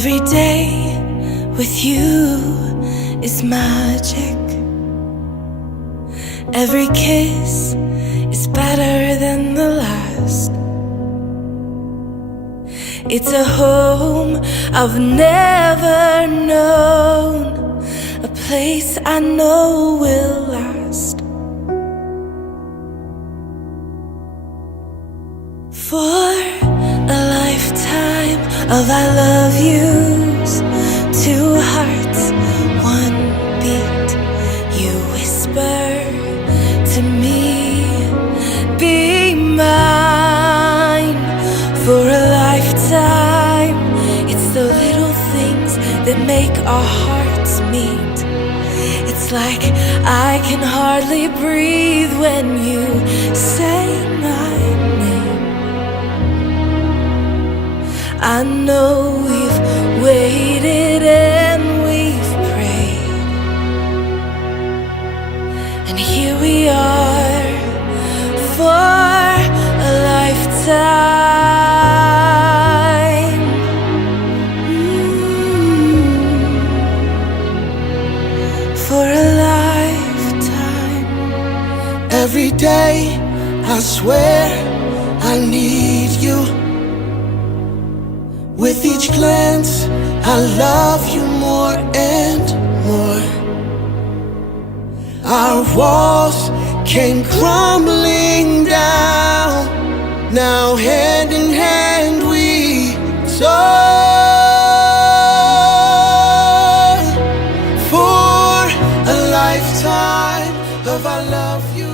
Every day with you is magic. Every kiss is better than the last. It's a home I've never known, a place I know will last. For a lifetime of I love yous, two hearts, one beat. You whisper to me, be mine. For a lifetime, it's the little things that make our hearts meet. It's like I can hardly breathe when you say my name. I know we've waited and we've prayed, and here we are for a lifetime. For a lifetime. Every day I swear I need you. With each glance, I love you more and more. Our walls came crumbling down. Now hand in hand we soar. For a lifetime of I love you.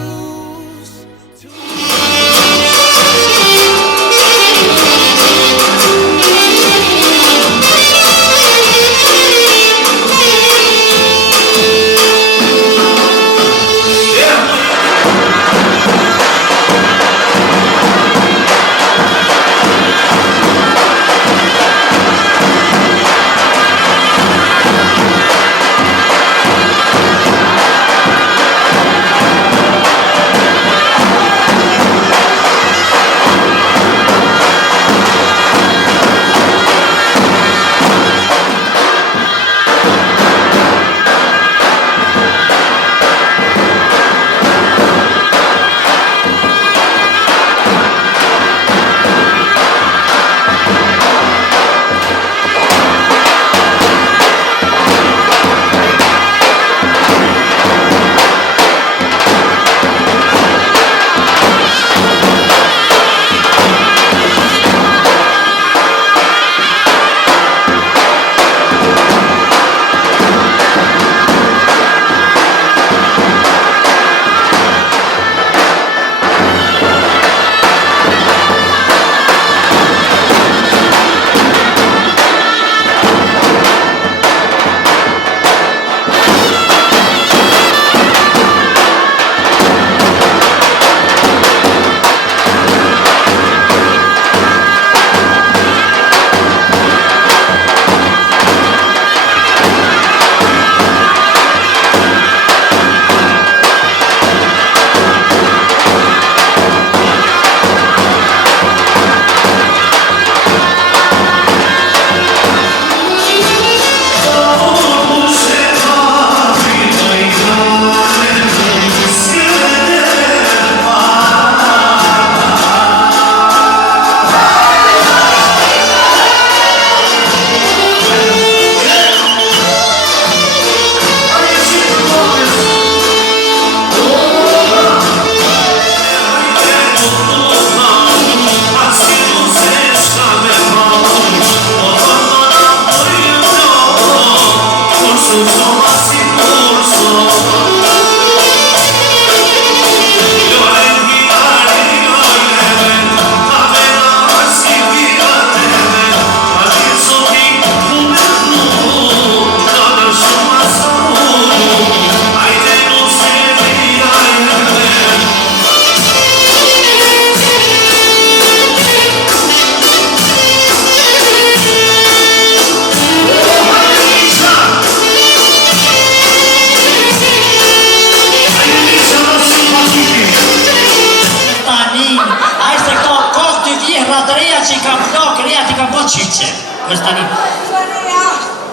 Ai se ka kohë të vjehra të reja që i kam flokë, reja që i kam ka bo qyqe. Mështë tani.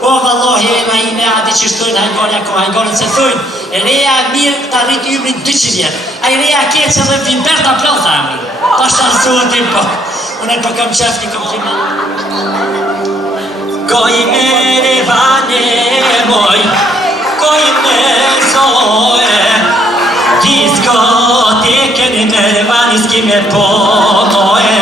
O, vëllohi, ma ime ati që shtojnë hajgonit se thujnë, reja mirë të arritë ymrin 200 vjetë. A i reja keqë dhe Vimberta Plotha mi. Ta shtarësuën tim po. Unë po kam qef një kompliment. Koj me revane moj, koj me zoe, diskoteken me revani s'ki me pomoje.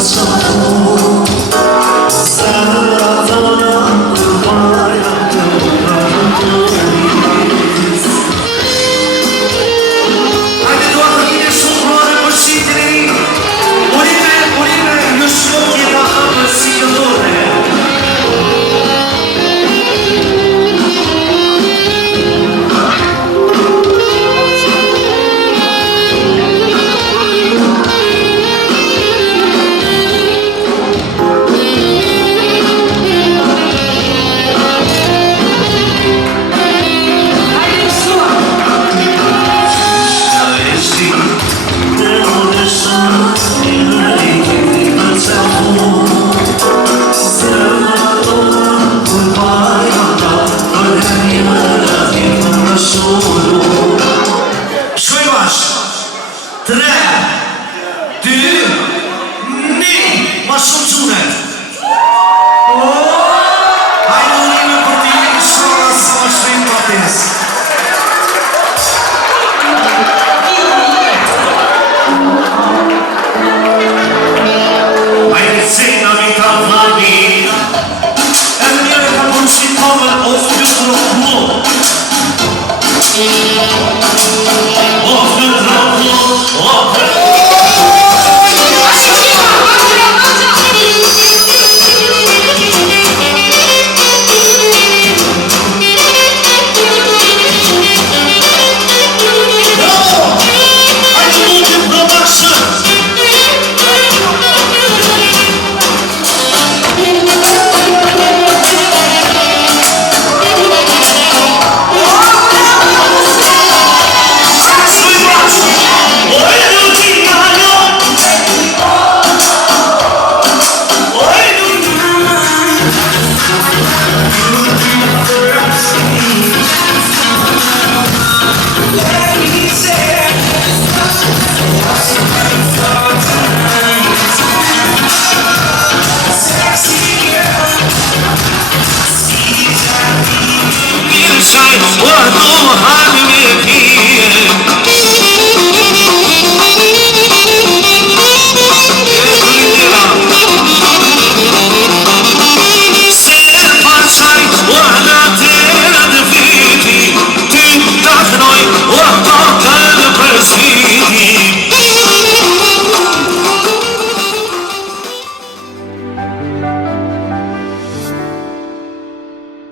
Solo,